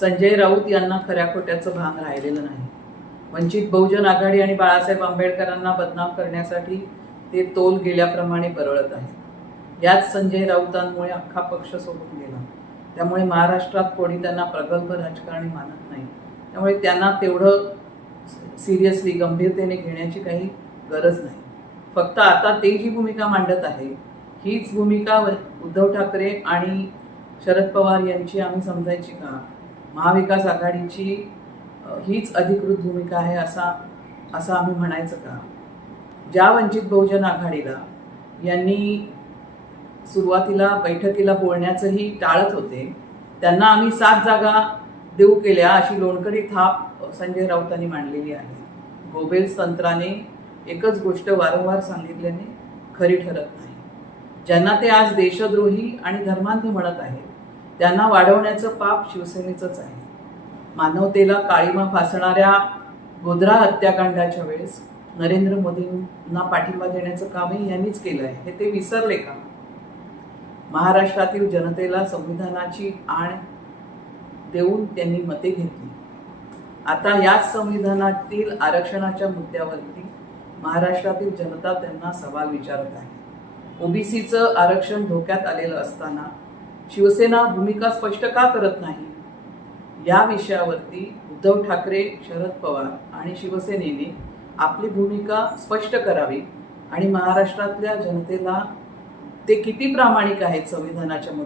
संजय राऊत यांना खऱ्या खोट्याचं भान राहिलेलं नाही वंचित बहुजन आघाडी आणि बाळासाहेब आंबेडकरांना बदनाम करण्यासाठी ते तोल गेल्याप्रमाणे बरळत आहेत याच संजय राऊतांमुळे अख्खा पक्ष सोबत गेला त्यामुळे महाराष्ट्रात कोणी त्यांना प्रगल्भ राजकारणी मानत नाही त्यामुळे त्यांना तेवढं सिरियसली गंभीरतेने घेण्याची काही गरज नाही फक्त आता ते जी भूमिका मांडत आहे हीच भूमिका उद्धव ठाकरे आणि शरद पवार यांची आम्ही समजायची का महाविकास आघाडीची हीच अधिकृत भूमिका आहे असा असं आम्ही म्हणायचं का ज्या वंचित बहुजन आघाडीला यांनी सुरुवातीला बैठकीला बोलण्याचंही टाळत होते त्यांना आम्ही सात जागा देऊ केल्या अशी लोणकडी थाप संजय राऊतांनी मांडलेली आहे गोबेल तंत्राने एकच गोष्ट वारंवार सांगितल्याने खरी ठरत नाही ज्यांना ते आज देशद्रोही आणि धर्मांध म्हणत आहेत त्यांना वाढवण्याचं पाप शिवसेनेचंच आहे मानवतेला काळीमा फासणाऱ्या गोधरा हत्याकांडाच्या वेळेस नरेंद्र मोदींना पाठिंबा देण्याचं कामही यांनीच केलं आहे हे ते विसरले का महाराष्ट्रातील जनतेला संविधानाची आण देऊन त्यांनी मते घेतली आता याच संविधानातील आरक्षणाच्या मुद्द्यावरती महाराष्ट्रातील जनता त्यांना सवाल विचारत आहे ओबीसीचं आरक्षण धोक्यात आलेलं असताना शिवसेना भूमिका स्पष्ट का करत नाही या विषयावरती उद्धव ठाकरे शरद पवार आणि शिवसेनेने आपली भूमिका स्पष्ट करावी आणि महाराष्ट्रातल्या जनतेला ते किती प्रामाणिक आहेत संविधानाच्या मध्ये